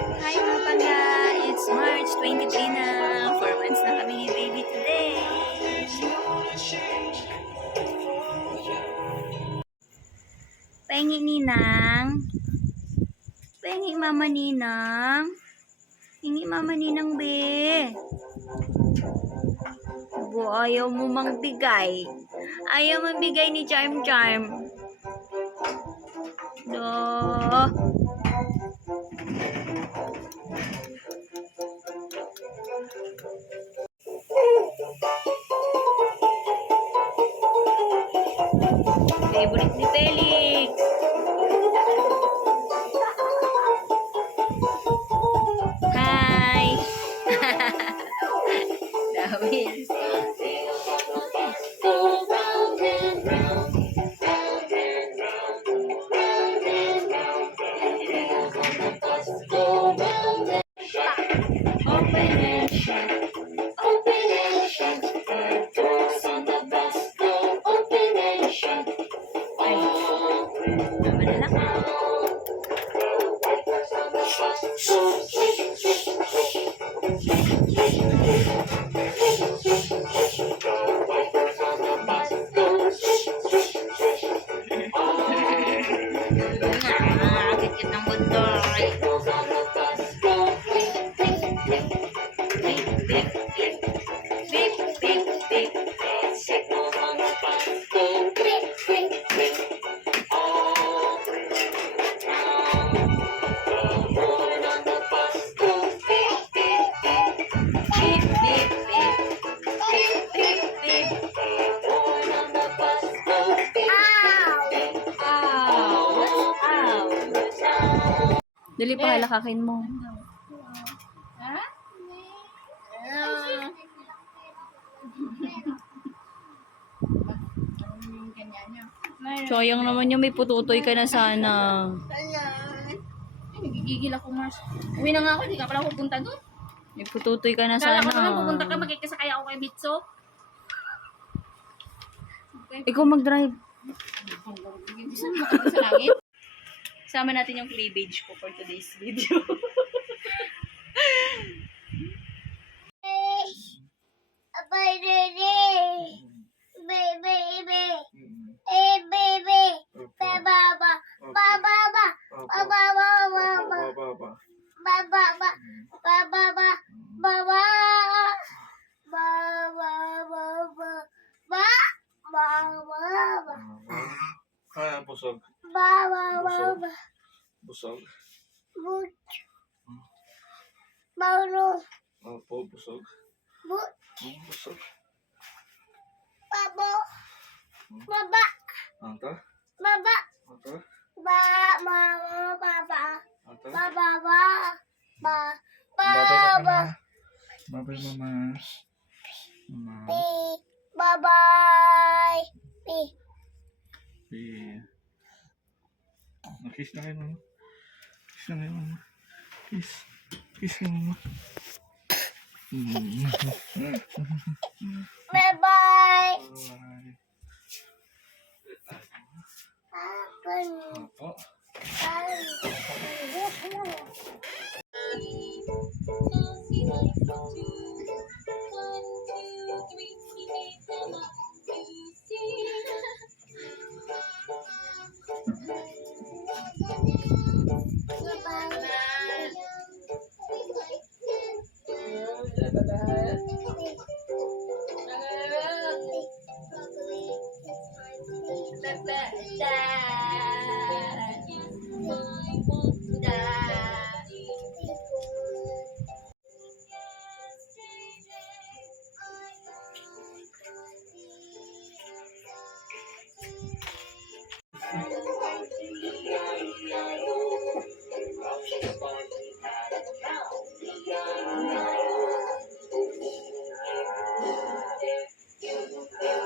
Hi mga pangga! It's March 23 na. 4 months na kami ni baby today. Pahingi ninang. Pahingi mama ninang. Hingi mama ninang be. Bo, ayaw mo magbigay. Ayaw magbigay ni Charm Charm. Do. Favorite ni Felix. Hi. Dawil. Open and shut. Open and shut. The doors on the bus go open and shut. Ay, naman na lang. Kikit ng bundoy. Dali pa halakakin mo. Ha? Sayang naman yung may pututoy ka na sana. Ay, nagigigil ako, Mars. Uwi na nga ako, hindi ka pala pupunta doon. May pututoy ka na Kala sana. ko naman pupunta ka, magkikasakay ako kay Bitso. Okay. Ikaw mag-drive. Gusto mo makita sa langit? Sama natin yung cleavage ko for today's video. Kaya busog. Busog. Opo, busog. Busog. Anta? Anta? Anta? Babay ka na. Babay, mama. Mama. Bye-bye. Yeah. Kiss na kayo, mama. Kiss na kayo, mama. Kiss. Kiss na, mama. Bye-bye. Bye. Opo.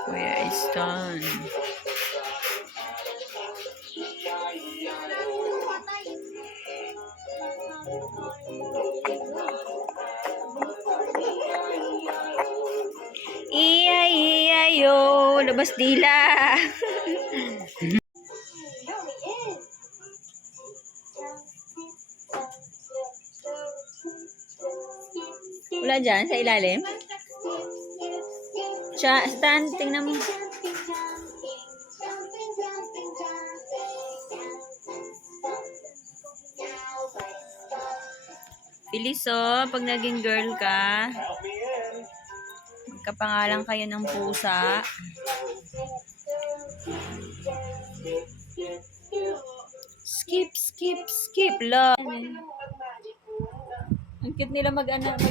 Kuya is done. Iya-iya-yo, labas dila. Wala dyan, sa ilalim? Stan, tingnan mo. Feliz, oh, pag naging girl ka, magkapangalan kayo ng pusa. Skip, skip, skip, love. Ang cute nila mag-ina ate.